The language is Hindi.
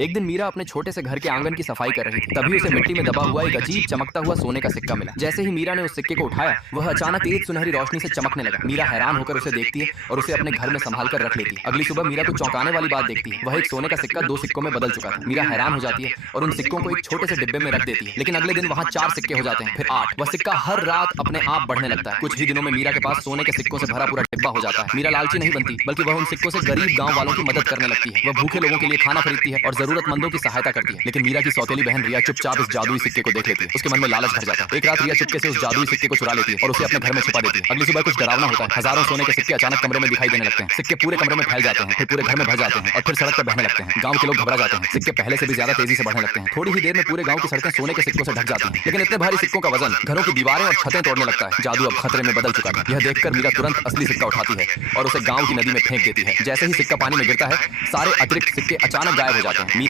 एक दिन मीरा अपने छोटे से घर के आंगन की सफाई कर रही थी। तभी उसे मिट्टी में दबा हुआ एक अजीब चमकता हुआ सोने का सिक्का मिला। जैसे ही मीरा ने उस सिक्के को उठाया, वह अचानक तेज सुनहरी रोशनी से चमकने लगा। मीरा हैरान होकर उसे देखती है और उसे अपने घर में संभाल कर रख लेती है। अगली सुबह मीरा को चौंकाने वाली बात देखती है। वह एक सोने का सिक्का 2 सिक्कों में बदल चुका था। मीरा हैरान हो जाती है और उन सिक्कों को एक छोटे से डिब्बे में रख देती है। लेकिन अगले दिन वहाँ 4 सिक्के हो जाते हैं, फिर 8। वह सिक्का हर रात अपने आप बढ़ने लगता है। कुछ ही दिनों में मीरा के पास सोने के सिक्कों से भरा पूरा डिब्बा हो जाता है। मीरा लालची नहीं बनती, बल्कि वह उन सिक्कों से गरीब गांव वालों की मदद करने लगती है। वह भूखे लोगों के लिए खाना खरीदती है और जरूरतमंदों की सहायता करती है। लेकिन मीरा की सौतेली बहन रिया चुपचाप इस जादुई सिक्के को देख लेती है। उसके मन में लालच भर जाता है। एक रात रिया चुपके से उस जादुई सिक्के को चुरा लेती है और उसे अपने घर में छिपा देती है। अगली सुबह कुछ डरावना होता है। हजारों सोने के सिक्के अचानक कमरे में दिखाई देने लगते हैं। सिक्के पूरे कमरे में फैल जाते हैं, फिर पूरे घर में भर जाते हैं और फिर सड़क पर बहने लगते हैं। गांव के लोग घबरा जाते हैं। सिक्के पहले से भी ज्यादा तेजी से बढ़ने लगते हैं। थोड़ी ही देर में पूरे गांव की सड़कें सोने के सिक्कों से ढक जाती हैं। लेकिन इतने भारी सिक्कों का वजन घरों की दीवारें और छतें तोड़ने लगता है। जादू अब खतरे में बदल चुका था। यह देखकर मीरा तुरंत असली सिक्का उठाती है और उसे गांव की नदी में फेंक देती है। जैसे ही सिक्का पानी में गिरता है, सारे अतिरिक्त सिक्के अचानक गायब हो जाते हैं।